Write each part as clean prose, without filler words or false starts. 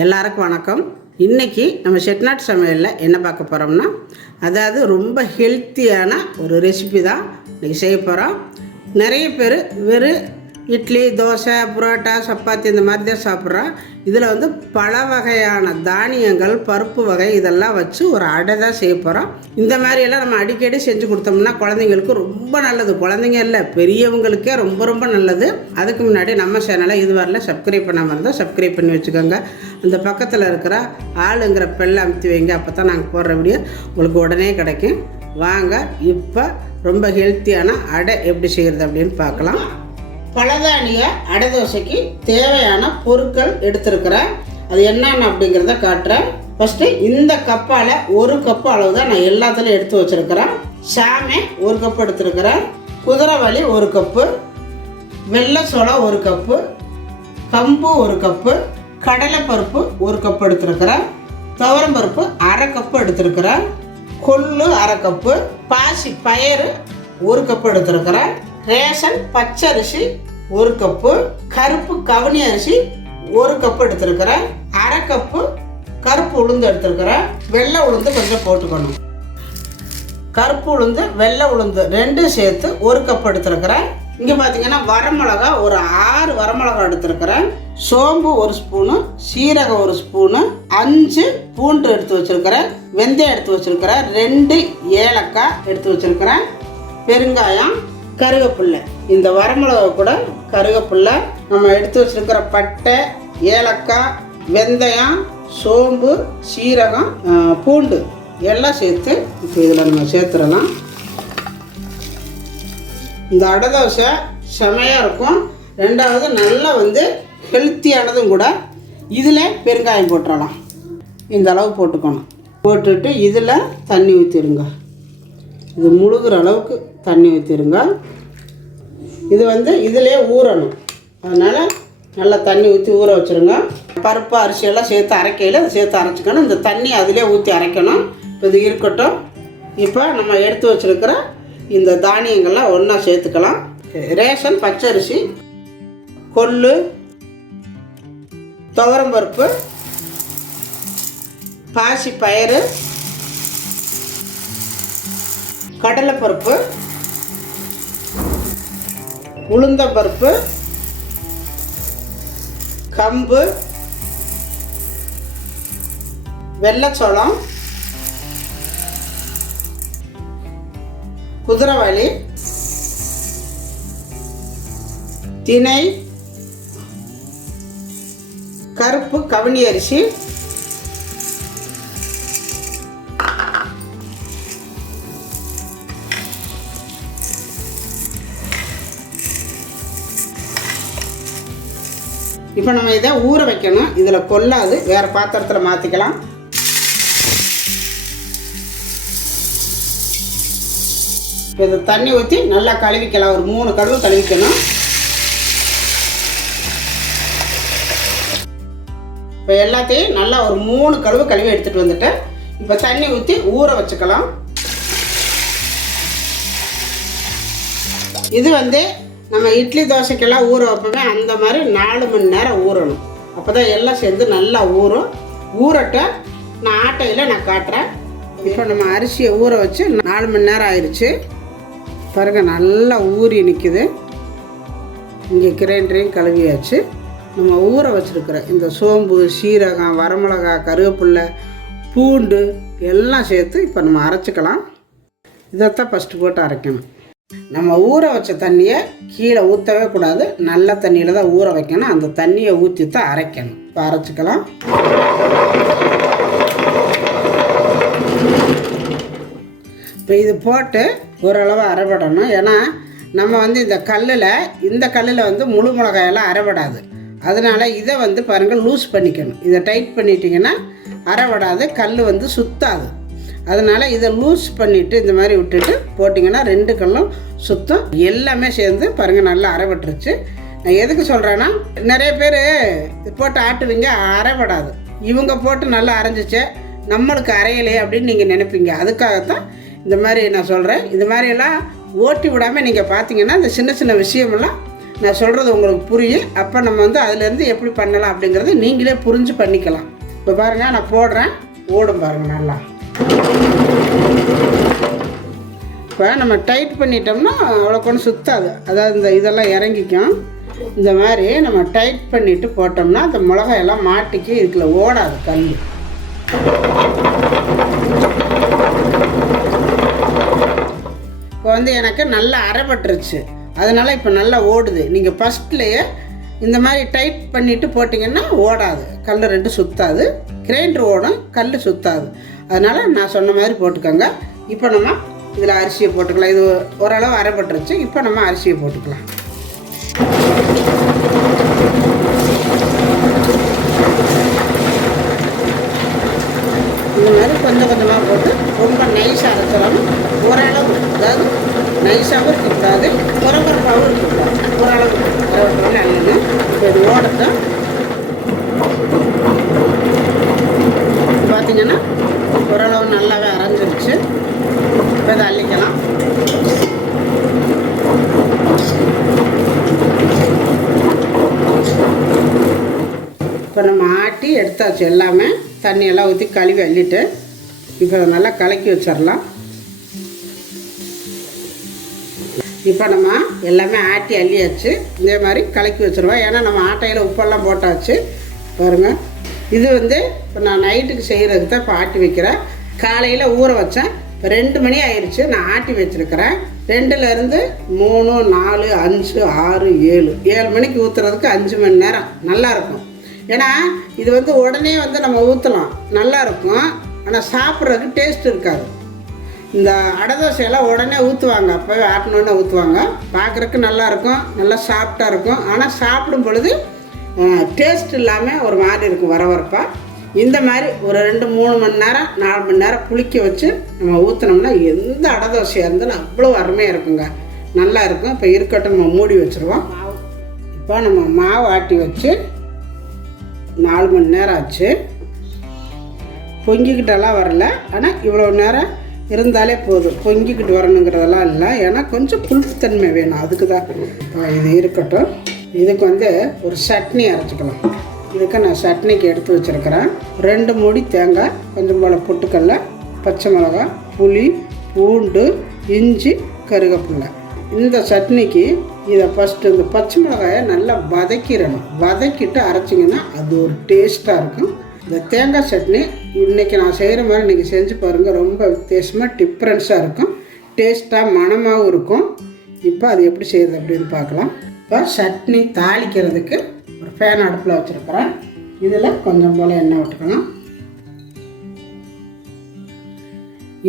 எல்லாருக்கும் வணக்கம். இன்றைக்கி நம்ம செட்டிநாட்டு சமையலில் என்ன பார்க்க போகிறோம்னா, அதாவது ரொம்ப ஹெல்த்தியான ஒரு ரெசிபி தான் இன்றைக்கி செய்ய போகிறோம். நிறைய பேர் வெறும் இட்லி, தோசை, புரோட்டா, சப்பாத்தி இந்த மாதிரி தான் சாப்பிட்றோம். இதில் வந்து பல வகையான தானியங்கள், பருப்பு வகை இதெல்லாம் வச்சு ஒரு அடை தான் செய்ய போகிறோம். இந்த மாதிரியெல்லாம் நம்ம அடிக்கடி செஞ்சு கொடுத்தோம்னா குழந்தைங்களுக்கு ரொம்ப நல்லது. குழந்தைங்க இல்லை, பெரியவங்களுக்கே ரொம்ப ரொம்ப நல்லது. அதுக்கு முன்னாடி நம்ம சேனலை இதுவரையில் சப்ஸ்கிரைப் பண்ணாமல் இருந்தால் சப்ஸ்கிரைப் பண்ணி வச்சுக்கோங்க. அந்த பக்கத்தில் இருக்கிற ஆளுங்கிற பெல்லை அமுத்தி வைங்க. அப்போ தான் நாங்கள் போடுற வீடியோ உங்களுக்கு உடனே கிடைக்கும். வாங்க இப்போ ரொம்ப ஹெல்த்தியான அடை எப்படி செய்கிறது அப்படின்னு பார்க்கலாம். பழதானிய அடை தோசைக்கு தேவையான பொருட்கள் எடுத்துருக்கிறேன். அது என்னென்ன அப்படிங்கிறத காட்டுறேன். ஃபஸ்ட்டு இந்த கப்பால் 1 கப்பு அளவு தான் நான் எல்லாத்துலையும் எடுத்து வச்சுருக்கிறேன். சாமை 1 கப்பு எடுத்துருக்கிறேன். குதிரைவாலி 1 கப்பு, வெள்ளை சோளம் 1 கப்பு, கம்பு 1 கப்பு, கடலைப்பருப்பு 1 கப்பு எடுத்துருக்கிறேன். துவரம்பருப்பு 1/2 கப்பு எடுத்துருக்கிறேன். கொள்ளு 1/2 கப்பு, பாசி பயிறு 1 கப்பு எடுத்துருக்கிறேன். ரேஷன் பச்சரிசி 1 கப்பு, கருப்பு கவுனி அரிசி 1 கப்பு எடுத்துருக்கிறேன். 1/2 கப்பு கருப்பு உளுந்து எடுத்துருக்கிறேன். வெள்ளை உளுந்து கொஞ்சம் போட்டுக்கணும். கருப்பு உளுந்து, வெள்ளை உளுந்து 2 சேர்த்து 1 கப்பு எடுத்துருக்கிறேன். இங்கே பார்த்தீங்கன்னா வரமிளகா ஒரு 6 வரமிளகா எடுத்துருக்கிறேன். சோம்பு 1 ஸ்பூனு, சீரகம் 1 ஸ்பூனு, 5 பூண்டு எடுத்து வச்சுருக்கிறேன். வெந்தயம் எடுத்து வச்சுருக்கிறேன். 2 ஏலக்காய் எடுத்து வச்சுருக்கிறேன். பெருங்காயம், கருவேப்பில்லை. இந்த வரமிளகா கூட கருவேப்பில்லை, நம்ம எடுத்து வச்சுருக்கிற பட்டை, ஏலக்காய், வெந்தயம், சோம்பு, சீரகம், பூண்டு எல்லாம் சேர்த்து இப்போ இதில் நம்ம சேர்த்துடலாம். இந்த அடை தோசை செமையாக இருக்கும். ரெண்டாவது நல்லா வந்து ஹெல்த்தியானதும் கூட. இதில் பெருங்காயம் போட்டுடலாம். இந்த அளவு போட்டுக்கணும். போட்டுட்டு இதில் தண்ணி ஊற்றிடுங்க. இது முழுகிற அளவுக்கு தண்ணி ஊற்றிடுங்க. இது வந்து இதிலே ஊறணும். அதனால் நல்லா தண்ணி ஊற்றி ஊற வச்சுருங்க. பருப்பு அரிசியெல்லாம் சேர்த்து அரைக்கையில் அதை சேர்த்து அரைச்சிக்கணும். இந்த தண்ணி அதிலே ஊற்றி அரைக்கணும். இப்போ இது இருக்கட்டும். இப்போ நம்ம எடுத்து வச்சுருக்கிற இந்த தானியங்கள்லாம் ஒன்றா சேர்த்துக்கலாம். ரேஷன் பச்சரிசி, கொள்ளு, துவரம்பருப்பு, பாசி பயிறு, கடலைப்பருப்பு, உளுந்தம்பருப்பு, கம்பு, வெள்ளைச்சோளம், குதிரைவாலி, திணை, கருப்பு கவுனி அரிசி, இப்போ நம்ம இதை ஊற வைக்கணும். இதில் கொள்ளாது, வேறு பாத்திரத்தில் மாற்றிக்கலாம். இப்போ இதை தண்ணி ஊற்றி நல்லா கழுவிக்கலாம். ஒரு 3 கழுவு கழுவிக்கணும். இப்போ எல்லாத்தையும் நல்லா ஒரு 3 கழுவு கழுவி எடுத்துகிட்டு வந்துட்டேன். இப்போ தண்ணி ஊற்றி ஊற வச்சுக்கலாம். இது வந்து நம்ம இட்லி தோசைக்கெல்லாம் ஊற வைப்போமே, அந்த மாதிரி 4 மணி நேரம் ஊறணும். அப்போ தான் எல்லாம் சேர்ந்து நல்லா ஊறும். ஊறட்ட நான் ஆட்டையில் நான் காட்டுறேன். இப்போ நம்ம அரிசியை ஊற வச்சு 4 மணி நேரம் ஆயிடுச்சு. பாருங்கள், நல்லா ஊறி நிற்குது. இங்கே கிரைண்டரையும் கழுவியாச்சு. நம்ம ஊற வச்சுருக்கிற இந்த சோம்பு, சீரகம், வரமிளகா, கருவேப்பில்லை, பூண்டு எல்லாம் சேர்த்து இப்போ நம்ம அரைச்சிக்கலாம். இதைத்தான் ஃபஸ்ட்டு போட்டு அரைக்கணும். நம்ம ஊற வச்ச தண்ணியை கீழே ஊற்றவே கூடாது. நல்ல தண்ணியில் தான் ஊற வைக்கணும். அந்த தண்ணியை ஊற்றி தான் அரைக்கணும். இப்போ அரைச்சிக்கலாம். இப்போ இது போட்டு ஓரளவு அரைபடணும். ஏன்னா நம்ம வந்து இந்த கல்லில் வந்து முழு மிளகாயெல்லாம் அரைபடாது. அதனால் இதை வந்து பாருங்கள் லூஸ் பண்ணிக்கணும். இதை டைட் பண்ணிட்டிங்கன்னா அரைபடாது, கல் வந்து சுத்தாது. அதனால் இதை லூஸ் பண்ணிவிட்டு இந்த மாதிரி விட்டுட்டு போட்டிங்கன்னா 2 கல்லும் சுத்தம். எல்லாமே சேர்ந்து பாருங்கள் நல்லா அரைபட்டுருச்சு. நான் எதுக்கு சொல்கிறேன்னா, நிறைய பேர் போட்டு ஆட்டுவீங்க, அரைபடாது. இவங்க போட்டு நல்லா அரைஞ்சிச்சே, நம்மளுக்கு அரையலையே அப்படின்னு நீங்கள் நினைப்பீங்க. அதுக்காகத்தான் இந்த மாதிரி நான் சொல்கிறேன். இது மாதிரியெல்லாம் ஓட்டி விடாமல் நீங்கள் பார்த்தீங்கன்னா இந்த சின்ன சின்ன விஷயமெல்லாம் நான் சொல்கிறது உங்களுக்கு புரியும். அப்போ நம்ம வந்து அதுலேருந்து எப்படி பண்ணலாம் அப்படிங்கிறத நீங்களே புரிஞ்சு பண்ணிக்கலாம். இப்போ பாருங்கள், நான் போடுறேன், ஓடும் பாருங்கள் நல்லா. இப்போ நம்ம டைட் பண்ணிட்டோம்னா அவ்வளோ கொண்டு சுற்றாது, அதாவது இந்த இதெல்லாம் இறங்கிக்கும். இந்த மாதிரி நம்ம டைட் பண்ணிவிட்டு போட்டோம்னா அந்த மிளகாயெல்லாம் மாட்டிக்கு இதுக்குள்ள ஓடாது கல். இப்போ வந்து எனக்கு நல்லா அரைப்பட்டுருச்சு, அதனால் இப்போ நல்லா ஓடுது. நீங்கள் ஃபஸ்ட்லேயே இந்த மாதிரி டைட் பண்ணிவிட்டு போட்டிங்கன்னா ஓடாது, கல் ரெண்டு சுற்றாது. கிரைண்டர் ஓடும், கல் சுற்றாது. அதனால் நான் சொன்ன மாதிரி போட்டுக்கோங்க. இப்போ நம்ம இதில் அரிசியை போட்டுக்கலாம். இது ஓரளவு அரைப்பட்டுருச்சு. இப்போ நம்ம அரிசியை போட்டுக்கலாம். இந்த மாதிரி கொஞ்சம் கொஞ்சமாக போட்டு ரொம்ப நைஸாக அரைச்சிடாமல் ஓரளவு, அதாவது நைஸாகவும் இருக்கக்கூடாது, குறகுறப்பாகவும் இருக்கக்கூடாது, ஓரளவு அரைவட்டாலும் நல்லது. இப்போ இது ஓடட்டும். பார்த்திங்கன்னா ஓரளவு நல்லாவே அரைஞ்சிருச்சு. இப்போ இதை அள்ளிக்கலாம். இப்போ நம்ம ஆட்டி எடுத்தாச்சு, எல்லாமே தண்ணியெல்லாம் ஊற்றி கழுவி அள்ளிட்டு இப்போ அதை நல்லா கலக்கி வச்சிடலாம். இப்போ நம்ம எல்லாமே ஆட்டி அள்ளியாச்சு, இதே மாதிரி கலக்கி வச்சுருவோம். ஏன்னா நம்ம ஆட்டையில் உப்பெல்லாம் போட்டாச்சு. பாருங்கள், இது வந்து இப்போ நான் நைட்டுக்கு செய்கிறதுக்கு தான் இப்போ ஆட்டி வைக்கிறேன். காலையில் ஊற வச்சேன், இப்போ 2 மணி ஆயிடுச்சு. நான் ஆட்டி வச்சுருக்கிறேன். 2லேருந்து 3, 4, 5, 6, 7 மணிக்கு ஊற்றுறதுக்கு 5 மணி நேரம் நல்லாயிருக்கும். ஏன்னா இது வந்து உடனே வந்து நம்ம ஊற்றலாம், நல்லாயிருக்கும். ஆனால் சாப்பிட்றதுக்கு டேஸ்ட் இருக்காது. இந்த அடை தோசையெல்லாம் உடனே ஊற்றுவாங்க, அப்போவே ஆட்டினோடனே ஊற்றுவாங்க. பார்க்குறதுக்கு நல்லாயிருக்கும், நல்லா சாஃப்டாக இருக்கும். ஆனால் சாப்பிடும் பொழுது டேஸ்ட் இல்லாமல் ஒரு மாதிரி இருக்கும், வரவரப்பாக. இந்த மாதிரி ஒரு 2-3 மணி நேரம் 4 மணி நேரம் புளிக்க வச்சு நம்ம ஊற்றினோம்னா எந்த அடை தோசையாக இருந்தாலும் அவ்வளோ அருமையாக இருக்குங்க, நல்லா இருக்கும். இப்போ இருக்கட்டும், நம்ம மூடி வச்சுருவோம். இப்போ நம்ம மாவு ஆட்டி வச்சு 4 மணி நேரம் ஆச்சு. பொங்கிக்கிட்டெல்லாம் வரல, ஆனால் இவ்வளோ நேரம் இருந்தாலே போதும். பொங்கிக்கிட்டு வரணுங்கிறதெல்லாம் இல்லை, ஏன்னா கொஞ்சம் புளிப்புத்தன்மை வேணும், அதுக்கு தான். இது இருக்கட்டும். இதுக்கு வந்து ஒரு சட்னி அரைச்சிக்கலாம். இதுக்கு நான் சட்னிக்கு எடுத்து வச்சுருக்கிறேன் 2 மூடி தேங்காய், கொஞ்சம் போல் பொட்டுக்கடலை, பச்சை மிளகாய், புளி, பூண்டு, இஞ்சி, கருவேப்பிலை. இந்த சட்னிக்கு இதை ஃபஸ்ட்டு இந்த பச்சை மிளகாயை நல்லா வதக்கிடணும். வதக்கிட்டு அரைச்சிங்கன்னா அது ஒரு டேஸ்ட்டாக இருக்கும். இந்த தேங்காய் சட்னி இன்றைக்கி நான் செய்கிற மாதிரி இன்றைக்கி செஞ்சு பாருங்கள், ரொம்ப வித்தியாசமாக டிஃப்ரென்ஸாக இருக்கும், டேஸ்ட்டாக மணமாகவும் இருக்கும். இப்போ அது எப்படி செய்யுது அப்படின்னு பார்க்கலாம். இப்போ சட்னி தாளிக்கிறதுக்கு ஒரு ஃபேன் அடுப்பில் வச்சுருக்கிறேன். இதில் கொஞ்சம் போல் எண்ணெய் விட்டுக்கலாம்.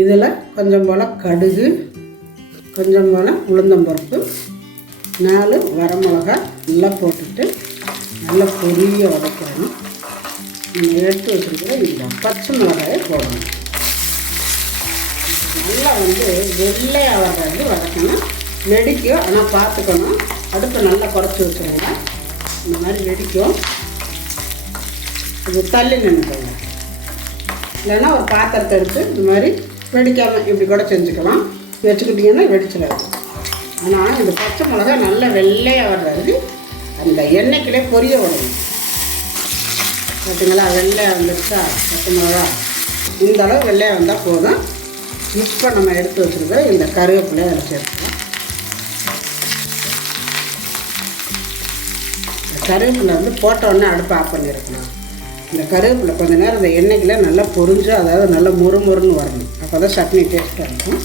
இதில் கொஞ்சம் போல் கடுகு, கொஞ்சம் போல் உளுந்தம்பருப்பு, 4 வரமிளகா நல்லா போட்டுட்டு நல்லா பொரிய வதக்கணும். நம்ம எடுத்து வச்சுருக்கிற இந்த பச்சை மிளகாயை போடணும். நல்லா வந்து வெள்ளையாக வர்றது வதக்கணும். வெடிக்கும், ஆனால் பார்த்துக்கணும். அடுப்பை நல்லா குறைச்சி வச்சுருங்க, இந்த மாதிரி வெடிக்கும். இது தள்ளி நின்றுக்கோங்க, இல்லைன்னா ஒரு பாத்திரத்தை எடுத்து இந்த மாதிரி வெடிக்காமல் இப்படி கூட செஞ்சுக்கலாம். வச்சுக்கிட்டிங்கன்னா வெடிச்சிடாது. ஆனால் இந்த பச்சை மிளகா நல்லா வெள்ளையாக வர்றது அந்த எண்ணெய்க்குள்ளே பொரிய விடணும். பார்த்தீங்களா, வெள்ளையாக வந்துடுச்சா பச்சை மிளகா? இந்த அளவு வெள்ளையாக வந்தால் போதும். இப்போ நம்ம எடுத்து வச்சுருக்கிற இந்த கருவேப்பிலையை அதில் சேர்த்துக்கலாம். கருவேப்பிலை வந்து போட்ட உடனே அடுப்பை ஆஃப் பண்ணியிருக்கணும். இந்த கருவேப்பிலை கொஞ்சம் நேரம் இந்த எண்ணெய்க்குள்ளே நல்லா பொரிஞ்சு, அதாவது நல்லா முறுமுறுன்னு வரணும். அப்போ தான் சட்னி டேஸ்ட்டாக இருக்கும்.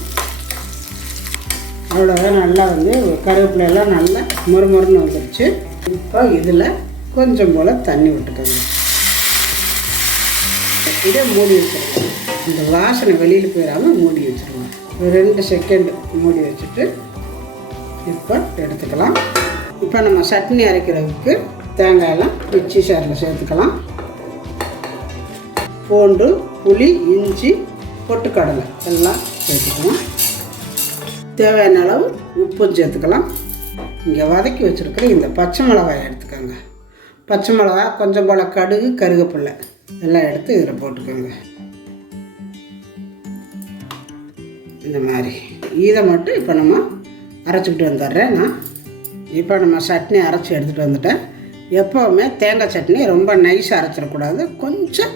அவ்வளோதான், நல்லா வந்து கருவேப்பிலையெல்லாம் நல்லா முறுமுறுன்னு வந்துடுச்சு. இப்போ இதில் கொஞ்சம் போல் தண்ணி விட்டுக்கோங்க. இதை மூடி வச்சுருங்க. இந்த வாசனை வெளியில் போயிடாமல் மூடி வச்சுருங்க. ஒரு 2 செகண்ட் மூடி வச்சுட்டு இப்போ எடுத்துக்கலாம். இப்போ நம்ம சட்னி அரைக்கிறதுக்கு தேங்காயெல்லாம் மிக்ஸி ஜாரில் சேர்த்துக்கலாம். பூண்டு, புளி, இஞ்சி, பொட்டுக்கடலை எல்லாம் சேர்த்துக்கலாம். தேவையான அளவு உப்பும் சேர்த்துக்கலாம். இங்கே வதக்கி வச்சுருக்கிற இந்த பச்சை மிளகாயை எடுத்துக்கோங்க. பச்சை மிளகா, கொஞ்சம் போல் கடுகு, கருவேப்பிலை எல்லாம் எடுத்து இதில் போட்டுக்கோங்க. இந்த மாதிரி இதை மட்டும் இப்போ நம்ம அரைச்சிக்கிட்டு வந்துடுறேன் நான். இப்போ நம்ம சட்னி அரைச்சி எடுத்துகிட்டு வந்துட்டேன். எப்போவுமே தேங்காய் சட்னி ரொம்ப நைஸாக அரைச்சிடக்கூடாது, கொஞ்சம்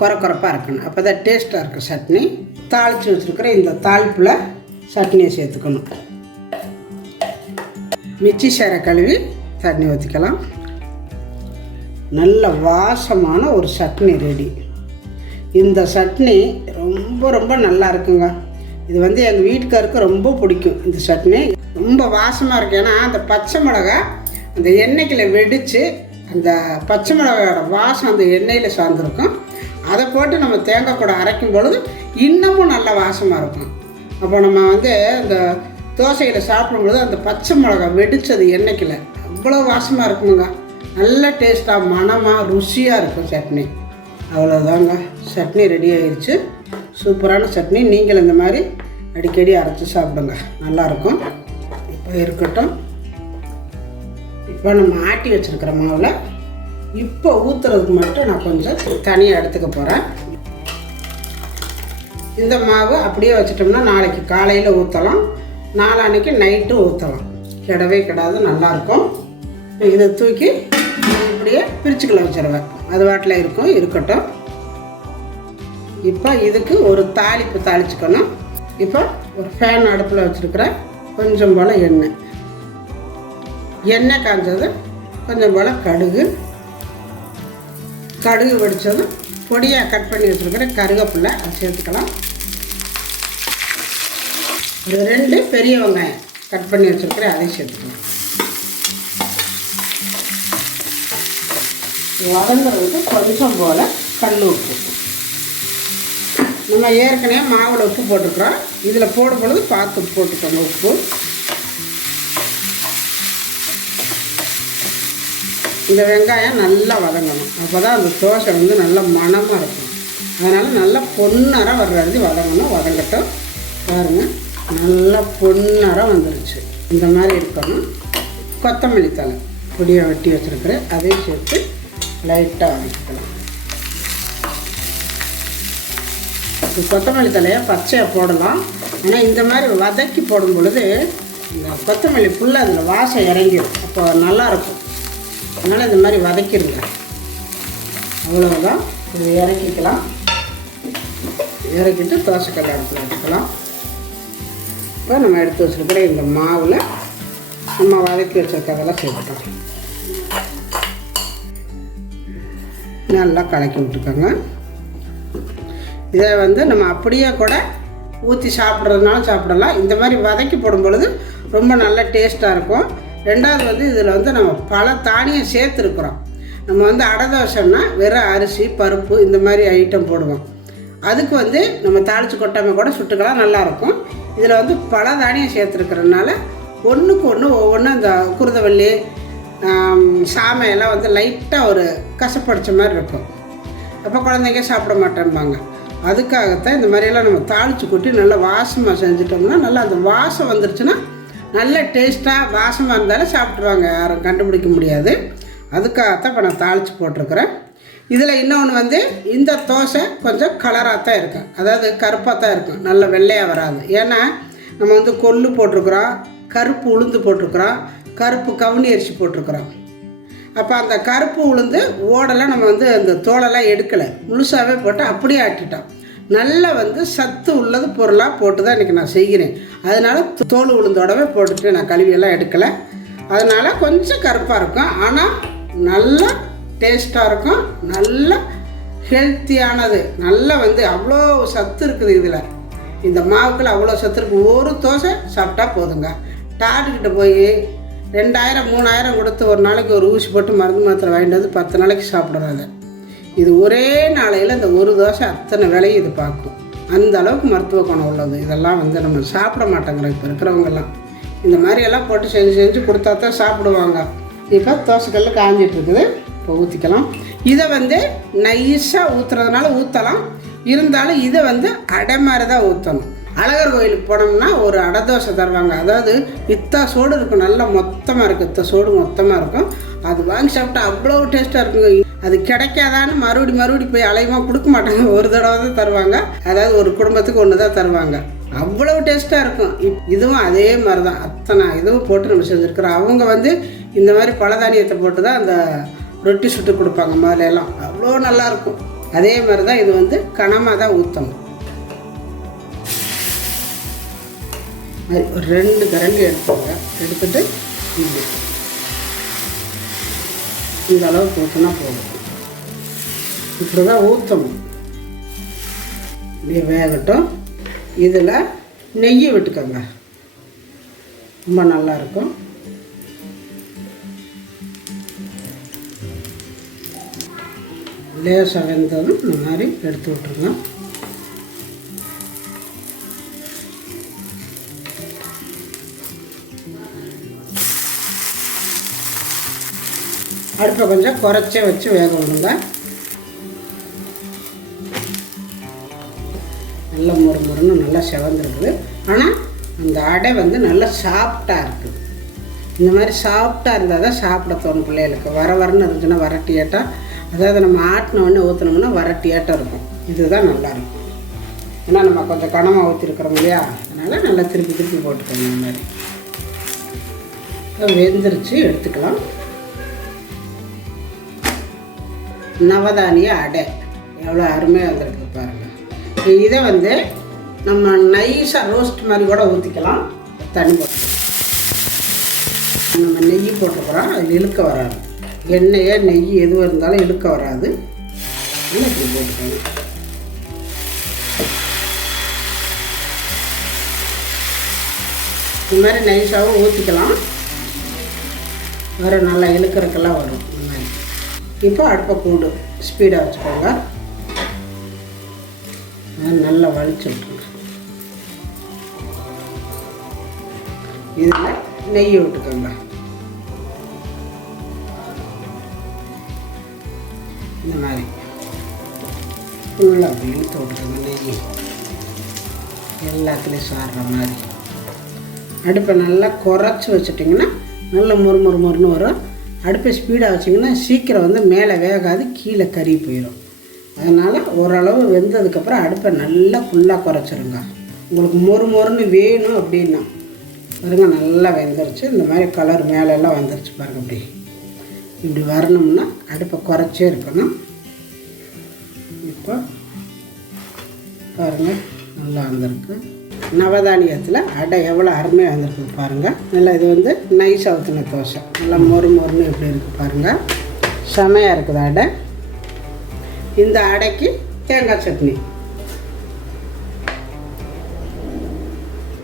குறப்பாக இருக்கணும், அப்போ தான் டேஸ்ட்டாக இருக்கும் சட்னி. தாளித்து வச்சுருக்கிற இந்த தாளிப்பில் சட்னியை சேர்த்துக்கணும். மிச்சி சேரை கழுவி சட்னி ஊற்றிக்கலாம். நல்ல வாசமான ஒரு சட்னி ரெடி. இந்த சட்னி ரொம்ப ரொம்ப நல்லா இருக்குங்க. இது வந்து எங்கள் வீட்டுக்காருக்கு ரொம்ப பிடிக்கும். இந்த சட்னி ரொம்ப வாசமாக இருக்குது. ஏன்னா அந்த பச்சை மிளகா அந்த எண்ணெய்க்குள்ள வெடித்து அந்த பச்சை மிளகாயோட வாசம் அந்த எண்ணெயில் சார்ந்திருக்கும். அதை போட்டு நம்ம தேங்காய் கூட அரைக்கும் பொழுது இன்னமும் நல்ல வாசமாக இருக்கும். அப்போ நம்ம வந்து அந்த தோசையில் சாப்பிடும்பொழுது அந்த பச்சை மிளகா வெடித்தது எண்ணெய்க்குள்ள அவ்வளோ வாசமாக இருக்குங்க. நல்ல டேஸ்ட்டாக மணமாக ருசியாக இருக்கும் சட்னி. அவ்வளோதாங்க, சட்னி ரெடி ஆயிடுச்சு. சூப்பரான சட்னி. நீங்கள் இந்த மாதிரி அடிக்கடி அரைச்சி சாப்பிடுங்க, நல்லாயிருக்கும். இப்போ இருக்கட்டும். இப்போ நம்ம ஆட்டி வச்சுருக்கிற மாவில் இப்போ ஊற்றுறதுக்கு மட்டும் நான் கொஞ்சம் தனியாக எடுத்துக்க போகிறேன். இந்த மாவு அப்படியே வச்சிட்டோம்னா நாளைக்கு காலையில் ஊற்றலாம், நாளான்னைக்கு நைட்டும் ஊற்றலாம், கிடவே கிடாது, நல்லாயிருக்கும். இதை தூக்கி இப்படியே பிரிச்சுக்கல வச்சிருவேன், அது வாட்டில் இருக்கட்டும். இப்போ இதுக்கு ஒரு தாளிப்பு தாளிச்சுக்கணும். இப்போ ஒரு ஃபேன் அடுப்பில் வச்சுருக்கிறேன். கொஞ்சம் போல் எண்ணெய் காஞ்சது, கொஞ்சம் போல் கடுகு வெடித்ததும் பொடியாக கட் பண்ணி வச்சுருக்கிற கருவேப்பிலை அது சேர்த்துக்கலாம். ஒரு 2 பெரிய வெங்காயம் கட் பண்ணி வச்சுருக்கிறேன், அதையும் சேர்த்துக்கலாம். வதங்குறதுக்கு கொஞ்சம் போல் கல் உப்பு. நம்ம ஏற்கனவே மாவில் உப்பு போட்டுக்கிறோம், இதில் போடும் பொழுது பார்த்து போட்டுக்கோங்க உப்பு. இந்த வெங்காயம் நல்லா வதங்கணும், அப்போ தான் அந்த தோசை வந்து நல்லா மணமாக இருக்கும். அதனால் நல்லா பொன்னரம் வர்றது வதங்கட்டும். பாருங்கள், நல்லா பொன்னரம் வந்துருச்சு. இந்த மாதிரி இருக்கணும். கொத்தமல்லி தழை பொடியை வெட்டி வச்சுருக்கிறேன், அதையும் சேர்த்து லைட்டாக வதக்கிக்கலாம். கொத்தமல்லி தலையை பச்சையாக போடலாம், ஆனால் இந்த மாதிரி வதக்கி போடும் பொழுது இந்த கொத்தமல்லி ஃபுல்லாக அதில் வாசம் இறங்கிடும், அப்போ நல்லாயிருக்கும். அதனால் இந்த மாதிரி வதக்கிடுங்க. அவ்வளோதான். இது இறக்கிக்கலாம். இறக்கிட்டு தோசைக்கல் அடுப்பில் வச்சுக்கலாம். இப்போ நம்ம எடுத்து வச்சுருக்கிற இந்த மாவில் நம்ம வதக்கி வச்சுருக்கிறதெல்லாம் சேர்த்துக்கலாம். நல்லா கலக்கி விட்டுக்கோங்க. இதை வந்து நம்ம அப்படியே கூட ஊற்றி சாப்பிட்றதுனாலும் சாப்பிடலாம். இந்த மாதிரி வதக்கி போடும் பொழுது ரொம்ப நல்ல டேஸ்ட்டாக இருக்கும். ரெண்டாவது வந்து இதில் வந்து நம்ம பல தானியம் சேர்த்துருக்குறோம். நம்ம வந்து அடை தோசைன்னா வெறும் அரிசி பருப்பு இந்த மாதிரி ஐட்டம் போடுவோம். அதுக்கு வந்து நம்ம தாளித்து கொட்டாமல் கூட சுட்டுக்கலாம், நல்லாயிருக்கும். இதில் வந்து பல தானியம் சேர்த்துருக்கிறதுனால ஒன்றுக்கு ஒன்று ஒவ்வொன்றும் இந்த குருதவள்ளி சாமையெல்லாம் வந்து லைட்டாக ஒரு கசப்படிச்ச மாதிரி இருக்கும். அப்போ குழந்தைங்க சாப்பிட மாட்டேன்பாங்க. அதுக்காகத்தான் இந்த மாதிரியெல்லாம் நம்ம தாளித்து கொட்டி நல்லா வாசமாக செஞ்சிட்டோம்னா நல்லா அந்த வாசம் வந்துருச்சுன்னா நல்ல டேஸ்ட்டாக வாசமாக இருந்தாலும் சாப்பிட்ருவாங்க, யாரும் கண்டுபிடிக்க முடியாது. அதுக்காகத்தான் இப்போ நான் தாளித்து போட்டிருக்கிறேன். இதில் இன்னொன்று வந்து இந்த தோசை கொஞ்சம் கலராக தான் இருக்கும், அதாவது கருப்பாக தான் இருக்கும், நல்ல வெள்ளையாக வராது. ஏன்னா நம்ம வந்து கொள்ளு போட்டிருக்குறோம், கருப்பு உளுந்து போட்டிருக்குறோம், கருப்பு கவுனி அரிசி போட்டிருக்குறோம். அப்போ அந்த கருப்பு உளுந்து ஓடெல்லாம் நம்ம வந்து அந்த தோலெல்லாம் எடுக்கலை, முழுசாகவே போட்டு அப்படியே ஆட்டிட்டோம். நல்லா வந்து சத்து உள்ளது பொருளாக போட்டு தான் இன்றைக்கி நான் செய்கிறேன். அதனால் தோல் உளுந்தோடவே போட்டுட்டு நான் கழுவியெல்லாம் எடுக்கலை. அதனால் கொஞ்சம் கருப்பாக இருக்கும், ஆனால் நல்லா டேஸ்ட்டாக இருக்கும், நல்ல ஹெல்த்தியானது. நல்லா வந்து அவ்வளோ சத்து இருக்குது இதில். இந்த மாவுக்குள்ள அவ்வளோ சத்து இருக்குது. ஒரு தோசை சாப்பிட்டா போதுங்க. டாக்டர்கிட்ட போய் 2000 3000 கொடுத்து ஒரு நாளைக்கு ஒரு ஊசி போட்டு மருந்து மாத்திரை வாங்கிட்டு வந்து 10 நாளைக்கு சாப்பிட்றாங்க. இது ஒரே நாளையில் இந்த ஒரு தோசை அத்தனை வேலையும் இது பார்க்கும். அந்த அளவுக்கு மருத்துவ குணம் உள்ளது. இதெல்லாம் வந்து நம்ம சாப்பிட மாட்டேங்கிறோம் இப்போ இருக்கிறவங்கெல்லாம். இந்த மாதிரியெல்லாம் போட்டு செஞ்சு கொடுத்தா தான் சாப்பிடுவாங்க. இப்போ தோசைக்கல்ல காஞ்சிட்ருக்குது, இப்போ ஊற்றிக்கலாம். இதை வந்து நைஸாக ஊற்றுறதுனால ஊற்றலாம், இருந்தாலும் இதை வந்து அடை மாதிரி தான் ஊற்றணும். அழகர் கோயிலுக்கு போனோம்னா ஒரு அடை தோசை தருவாங்க, அதாவது இத்தா சோடு இருக்கும், நல்லா மொத்தமாக இருக்கும், இத்த சோடு மொத்தமாக இருக்கும். அது வாங்கி சாப்பிட்டா அவ்வளோ டேஸ்ட்டாக இருக்குங்க. அது கிடைக்காதான்னு மறுபடி போய் அலையமாக கொடுக்க மாட்டாங்க, ஒரு தடவை தான் தருவாங்க. அதாவது ஒரு குடும்பத்துக்கு ஒன்று தான் தருவாங்க. அவ்வளோ டேஸ்ட்டாக இருக்கும். இதுவும் அதே மாதிரி தான், அத்தனை இதுவும் போட்டு நம்ம செஞ்சுருக்கிறோம். அவங்க வந்து இந்த மாதிரி பலதானியத்தை போட்டு தான் அந்த ரொட்டி சுட்டு கொடுப்பாங்க முதலெல்லாம். அவ்வளோ நல்லாயிருக்கும். அதே மாதிரி தான் இது வந்து கனமாக தான் ஊற்றணும். ஒரு 2 கரண்டி எடுத்துங்க. எடுத்துட்டு இந்த அளவுக்கு ஊற்றினா போதும். இப்படி தான் ஊற்றணும். இப்படியே வேகட்டும். இதில் நெய் விட்டுக்கோங்க, ரொம்ப நல்லாயிருக்கும். லேசாக வெந்ததும் இந்த மாதிரி எடுத்து விட்டுருங்க. அடுப்பை கொஞ்சம் குறைச்சே வச்சு வேக விடுங்க. நல்லா முறுமுறுன்னு நல்லா செவந்துருக்குது. ஆனால் அந்த அடை வந்து நல்லா சாஃப்டாக இருக்குது. இந்த மாதிரி சாஃப்டாக இருந்தால் தான் சாப்பிட தோணும் பிள்ளைகளுக்கு. வரன்னு இருந்துச்சுன்னா வரட்டியாட்டம், அதாவது நம்ம ஆட்டினோடனே ஊற்றினோம்னா வரட்டியாட்டம் இருக்கும். இதுதான் நல்லாயிருக்கும். ஏன்னா நம்ம கொஞ்சம் கனமாக ஊற்றிருக்கிறோம் இல்லையா, அதனால் நல்லா திருப்பி திருப்பி போட்டுக்கோங்க. இந்த மாதிரி வெந்துருச்சு, எடுத்துக்கலாம். நவதானிய அடை எவ்வளோ அருமையாக வந்துருக்கு பாருங்கள். இதை வந்து நம்ம நைஸாக ரோஸ்ட் மாதிரி கூட ஊற்றிக்கலாம். தண்ணி போட்டு நம்ம நெய் போட்டுக்கிறோம், அதில் இழுக்க வராது. எண்ணெயோ நெய் எதுவும் இருந்தாலும் இழுக்க வராது. இப்படி போட்டுக்கோங்க. இந்த மாதிரி நைஸாகவும் ஊற்றிக்கலாம். வரும், நல்லா இழுக்கிறதுக்கெல்லாம் வரும். இந்த மாதிரி இப்போ அடுப்பை கூடு ஸ்பீடாக வச்சுக்கோங்க. நல்லா வலிச்சு விட்டுருங்க. இதில் நெய் விட்டுக்கோங்க. இந்த மாதிரி ஃபுல்லாக அப்படி இழுத்து விட்டுக்கோங்க. நெய் எல்லாத்துலேயும் சாடுற மாதிரி. அடுப்பை நல்லா குறைச்சி வச்சுட்டிங்கன்னா நல்லா முறுமுறுன்னு வரும். அடுப்பை ஸ்பீடாக வச்சிங்கன்னா சீக்கிரம் வந்து மேலே வேகாது, கீழே கறி போயிடும். அதனால் ஓரளவு வெந்ததுக்கப்புறம் அடுப்பை நல்லா ஃபுல்லாக குறைச்சிருங்க. உங்களுக்கு மொறுன்னு வேணும் அப்படின்னா பாருங்க, நல்லா வெந்துருச்சு. இந்த மாதிரி கலர் மேலெல்லாம் வந்துருச்சு பாருங்கள். இப்படி வரணும்னா அடுப்பை குறைச்சே இருக்கணும். இப்போ பாருங்கள், நல்லா வந்திருக்கு. நவதானியத்தில் அடை எவ்வளோ அருமையாக வந்திருக்கு பாருங்கள். நல்லா இது வந்து நைஸாக ஊற்றின தோசை, நல்லா மொறுன்னு எப்படி இருக்குது பாருங்கள். செமையாக இருக்குது அடை. இந்த அடைக்கு தேங்காய் சட்னி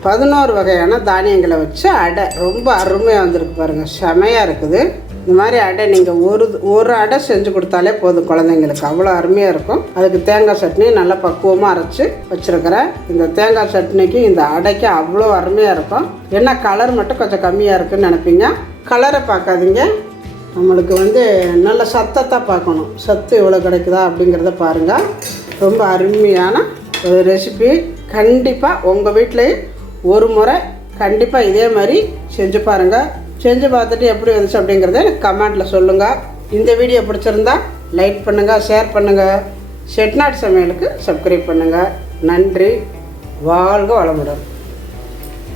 11 வகையான தானியங்களை வச்சு அடை ரொம்ப அருமையாக வந்திருக்கு பாருங்கள். செமையாக இருக்குது. இந்த மாதிரி அடை நீங்கள் ஒரு அடை செஞ்சு கொடுத்தாலே போதும் குழந்தைங்களுக்கு, அவ்வளோ அருமையாக இருக்கும். அதுக்கு தேங்காய் சட்னி நல்லா பக்குவமாக அரைச்சி வச்சுருக்கிறேன். இந்த தேங்காய் சட்னிக்கு இந்த அடைக்கு அவ்வளோ அருமையாக இருக்கும். ஏன்னா கலர் மட்டும் கொஞ்சம் கம்மியாக இருக்குதுன்னு நினைப்பீங்க. கலரை பார்க்காதீங்க, நம்மளுக்கு வந்து நல்ல சத்தத்தை பார்க்கணும். சத்து எவ்வளோ கிடைக்குதா அப்படிங்கிறத பாருங்கள். ரொம்ப அருமையான ஒரு ரெசிபி. கண்டிப்பாக உங்கள் வீட்டிலையும் ஒரு முறை கண்டிப்பாக இதே மாதிரி செஞ்சு பாருங்கள். செஞ்சு பார்த்துட்டு எப்படி வந்துச்சு அப்படிங்கிறத எனக்கு கமெண்ட்டில் சொல்லுங்கள். இந்த வீடியோ பிடிச்சிருந்தா லைக் பண்ணுங்கள், ஷேர் பண்ணுங்கள். செட்நாட் சமையலுக்கு சப்ஸ்கிரைப் பண்ணுங்கள். நன்றி. வாழ்க வளமுடன்.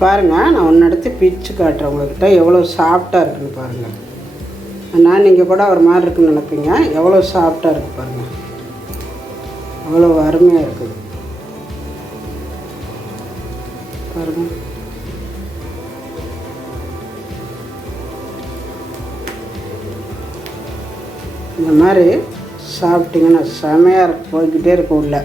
பாருங்கள், நான் ஒன்று எடுத்து பிச்சு காட்டுறேன் உங்கள்கிட்ட. எவ்வளோ சாஃப்டாக இருக்குன்னு பாருங்கள். நான் நீங்கள் கூட ஒரு மாதிரி இருக்குன்னு நினைப்பீங்க. எவ்வளோ சாஃப்டாக இருக்குது பாருங்கள். அவ்வளோ அருமையாக இருக்குது பாருங்கள். இந்த மாதிரி சாப்பிட்டிங்கன்னா செமையாக போய்கிட்டே இருக்கும் உள்ள.